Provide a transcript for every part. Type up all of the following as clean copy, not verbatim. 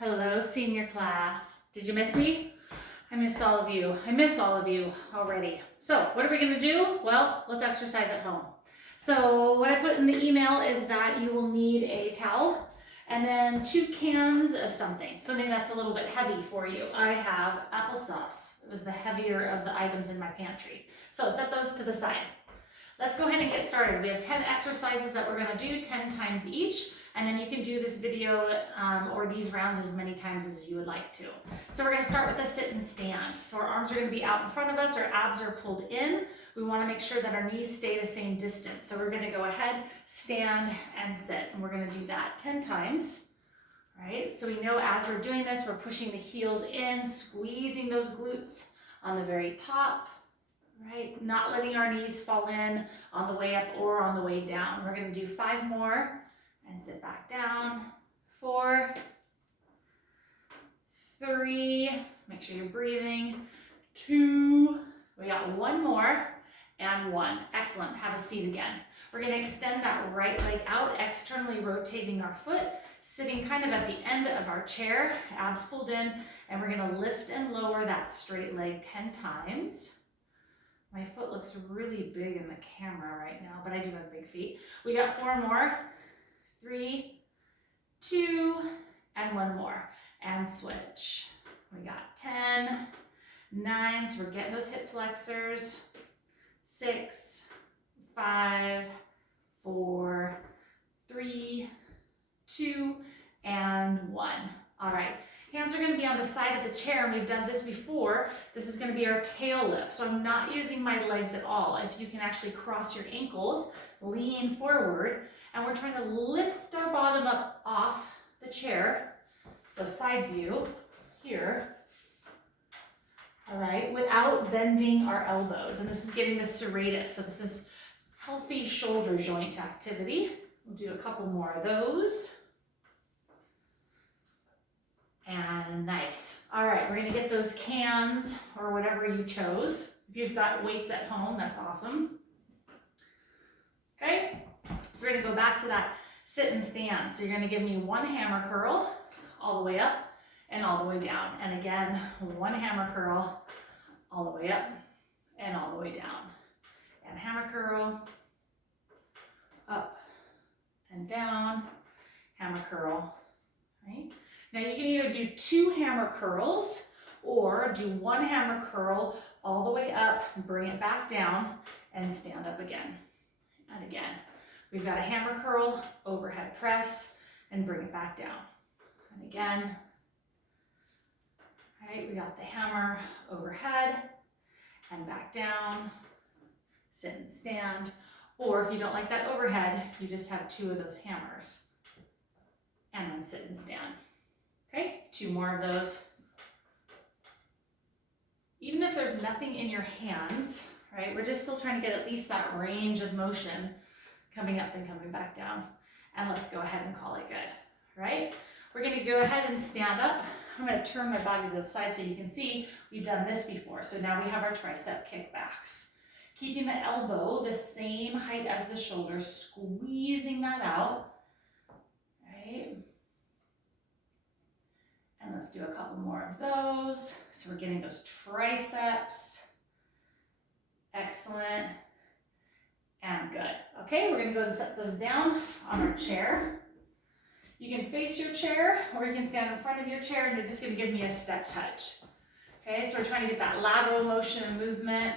Hello, senior class. Did you miss me? I missed all of you. I miss all of you already. So what are we gonna do? Well, let's exercise at home. So what I put in the email is that you will need a towel and then 2 cans of something that's a little bit heavy for you. I have applesauce. It was the heavier of the items in my pantry. So set those to the side. Let's go ahead and get started. We have 10 exercises that we're gonna do 10 times each. And then you can do this video or these rounds as many times as you would like to. So we're gonna start with the sit and stand. So our arms are gonna be out in front of us, our abs are pulled in. We wanna make sure that our knees stay the same distance. So we're gonna go ahead, stand, and sit. And we're gonna do that 10 times, right? So we know as we're doing this, we're pushing the heels in, squeezing those glutes on the very top, right? Not letting our knees fall in on the way up or on the way down. We're gonna do 5 more. And sit back down. 4, 3, make sure you're breathing. 2, we got 1 more, and 1. Excellent, have a seat again. We're gonna extend that right leg out, externally rotating our foot, sitting kind of at the end of our chair, abs pulled in, and we're gonna lift and lower that straight leg 10 times. My foot looks really big in the camera right now, but I do have big feet. We got 4 more. 3, 2, and 1 more. And switch. We got 10, 9, so we're getting those hip flexors. 6, 5, 4, 3, 2, and 1. All right, hands are gonna be on the side of the chair, and we've done this before. This is gonna be our tail lift, so I'm not using my legs at all. If you can actually cross your ankles, lean forward, and we're trying to lift our bottom up off the chair. So side view here. All right, without bending our elbows. And this is getting the serratus. So this is healthy shoulder joint activity. We'll do a couple more of those. And nice. All right, we're gonna get those cans or whatever you chose. If you've got weights at home, that's awesome. Okay, so we're gonna go back to that sit and stand. So you're gonna give me 1 hammer curl all the way up and all the way down. And again, 1 hammer curl all the way up and all the way down. And hammer curl, up and down, hammer curl, right? Now you can either do 2 hammer curls or do 1 hammer curl all the way up, bring it back down, and stand up again. And again, we've got a hammer curl, overhead press, and bring it back down. And again, all right, we got the hammer overhead and back down, sit and stand. Or if you don't like that overhead, you just have 2 of those hammers and then sit and stand. Okay, 2 more of those. Even if there's nothing in your hands, right, we're just still trying to get at least that range of motion coming up and coming back down. And let's go ahead and call it good, right? We're gonna go ahead and stand up. I'm gonna turn my body to the side so you can see we've done this before. So now we have our tricep kickbacks. Keeping the elbow the same height as the shoulder, squeezing that out, right? And let's do a couple more of those. So we're getting those triceps. Excellent. And good. Okay, we're gonna go and set those down on our chair. You can face your chair or you can stand in front of your chair and you're just gonna give me a step touch. Okay, so we're trying to get that lateral motion and movement.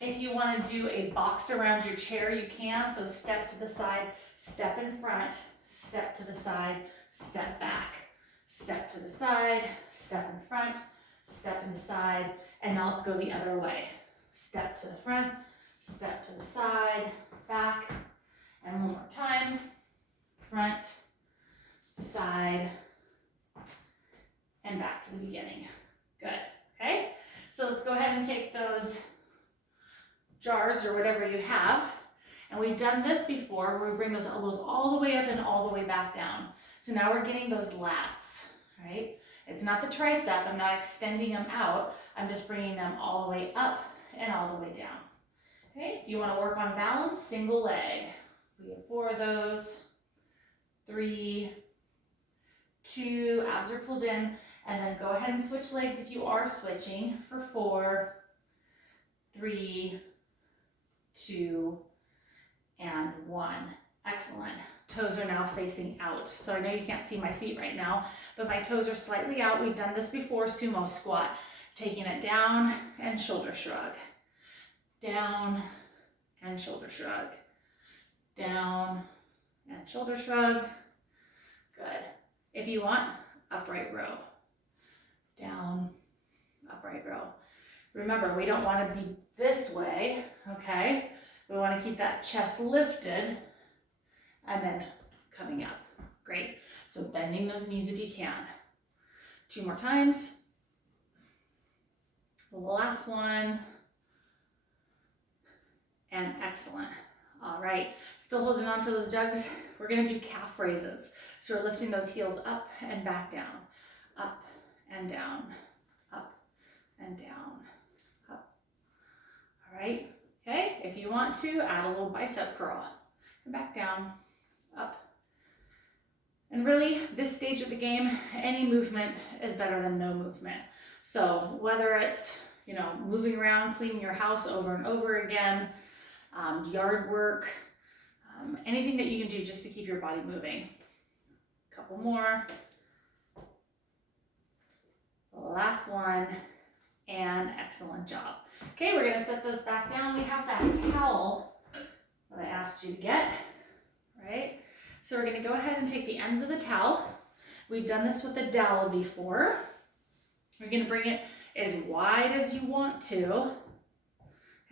If you wanna do a box around your chair, you can. So step to the side, step in front, step to the side, step back, step to the side, step in front, step in the side, and now let's go the other way. Step to the front, step to the side, back, and 1 more time. Front, side, and back to the beginning. Good, okay? So let's go ahead and take those jars or whatever you have, and we've done this before where we bring those elbows all the way up and all the way back down. So now we're getting those lats, right? It's not the tricep, I'm not extending them out, I'm just bringing them all the way up and all the way down. Okay, if you want to work on balance, single leg. We have 4 of those. 3, 2, abs are pulled in, and then go ahead and switch legs if you are switching for 4, 3, 2, and 1. Excellent. Toes are now facing out. So I know you can't see my feet right now, but my toes are slightly out. We've done this before, sumo squat. Taking it down and shoulder shrug. Down and shoulder shrug. Down and shoulder shrug. Good. If you want, upright row. Down, upright row. Remember, we don't want to be this way, okay? We want to keep that chest lifted and then coming up. Great. So bending those knees if you can. 2 more times. The last one. And excellent. All right, still holding on to those jugs. We're gonna do calf raises. So we're lifting those heels up and back down, up and down, up and down, up. All right, okay, if you want to, add a little bicep curl. And back down, up. And really, this stage of the game, any movement is better than no movement. So whether it's, you know, moving around, cleaning your house over and over again, yard work, anything that you can do just to keep your body moving. A couple more. Last one, and excellent job. Okay, we're gonna set those back down. We have that towel that I asked you to get, right? So we're gonna go ahead and take the ends of the towel. We've done this with the dowel before. We're gonna bring it as wide as you want to,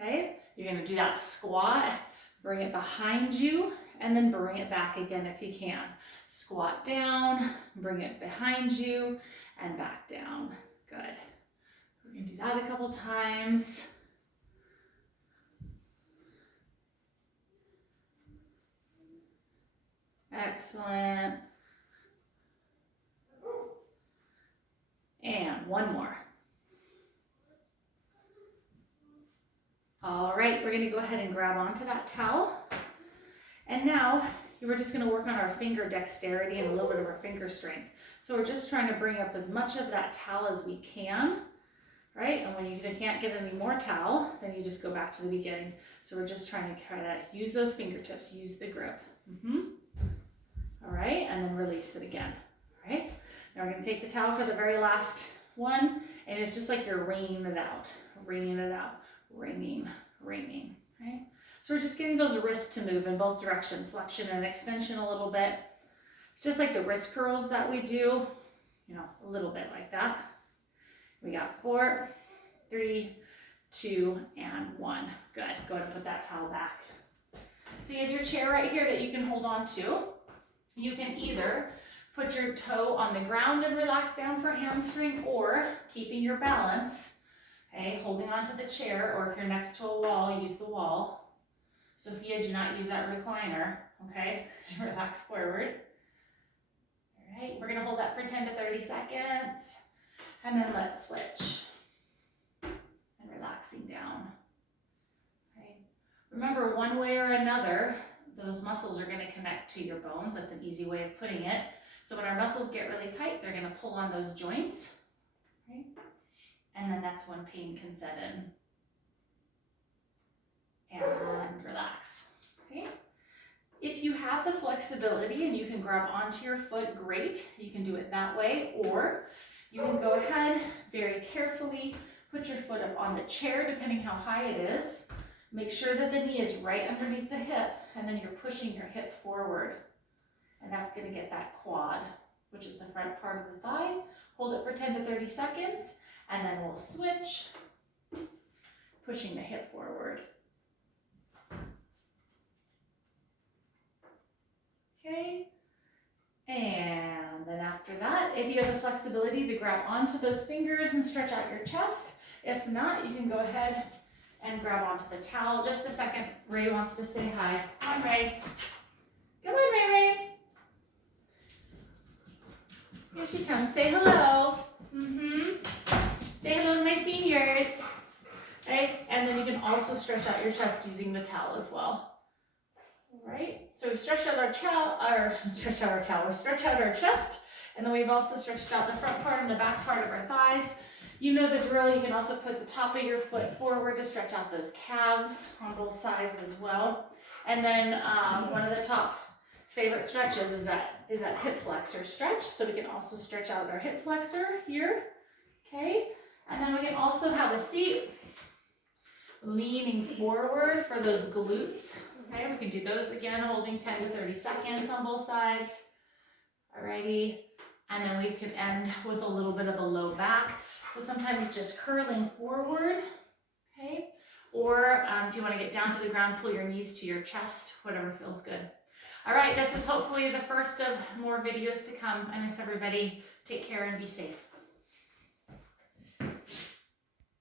okay? You're gonna do that squat, bring it behind you, and then bring it back again if you can. Squat down, bring it behind you, and back down. Good. We're gonna do that a couple times. Excellent. And one more. All right, we're gonna go ahead and grab onto that towel. And now we're just gonna work on our finger dexterity and a little bit of our finger strength. So we're just trying to bring up as much of that towel as we can, right? And when you can't get any more towel, then you just go back to the beginning. So we're just trying to try to use those fingertips, use the grip. All right, and then release it again, all right? Now we're gonna take the towel for the very last one, and it's just like you're wringing it out, wringing it out, wringing, wringing, right? So we're just getting those wrists to move in both directions, flexion and extension a little bit. It's just like the wrist curls that we do, you know, a little bit like that. We got 4, 3, 2, and 1. Good, go ahead and put that towel back. So you have your chair right here that you can hold on to. You can either put your toe on the ground and relax down for hamstring, or keeping your balance, okay, holding onto the chair, or if you're next to a wall, use the wall. Sophia, do not use that recliner, okay? Relax forward. All right, we're gonna hold that for 10 to 30 seconds, and then let's switch. And relaxing down, okay? Remember, one way or another, those muscles are gonna connect to your bones. That's an easy way of putting it. So when our muscles get really tight, they're gonna pull on those joints, right? And then that's when pain can set in. And relax, okay? If you have the flexibility and you can grab onto your foot, great. You can do it that way, or you can go ahead very carefully, put your foot up on the chair, depending how high it is. Make sure that the knee is right underneath the hip, and then you're pushing your hip forward. And that's gonna get that quad, which is the front part of the thigh. Hold it for 10 to 30 seconds, and then we'll switch, pushing the hip forward. Okay, and then after that, if you have the flexibility to grab onto those fingers and stretch out your chest. If not, you can go ahead and grab onto the towel. Just a second, Ray wants to say hi. Come on, Ray. Come on, Ray Ray. Here she comes, say hello. Say hello to my seniors. Okay, and then you can also stretch out your chest using the towel as well. All right, So we've stretched out our we stretched out our chest, and then we've also stretched out the front part and the back part of our thighs. You know the drill. You can also put the top of your foot forward to stretch out those calves on both sides as well. And then one of the top favorite stretches is that hip flexor stretch. So we can also stretch out our hip flexor here, okay? And then we can also have a seat leaning forward for those glutes, okay? We can do those again, holding 10 to 30 seconds on both sides. Alrighty, and then we can end with a little bit of a low back. So sometimes just curling forward, okay? Or if you want to get down to the ground, pull your knees to your chest, whatever feels good. All right, this is hopefully the first of more videos to come. I miss everybody. Take care and be safe.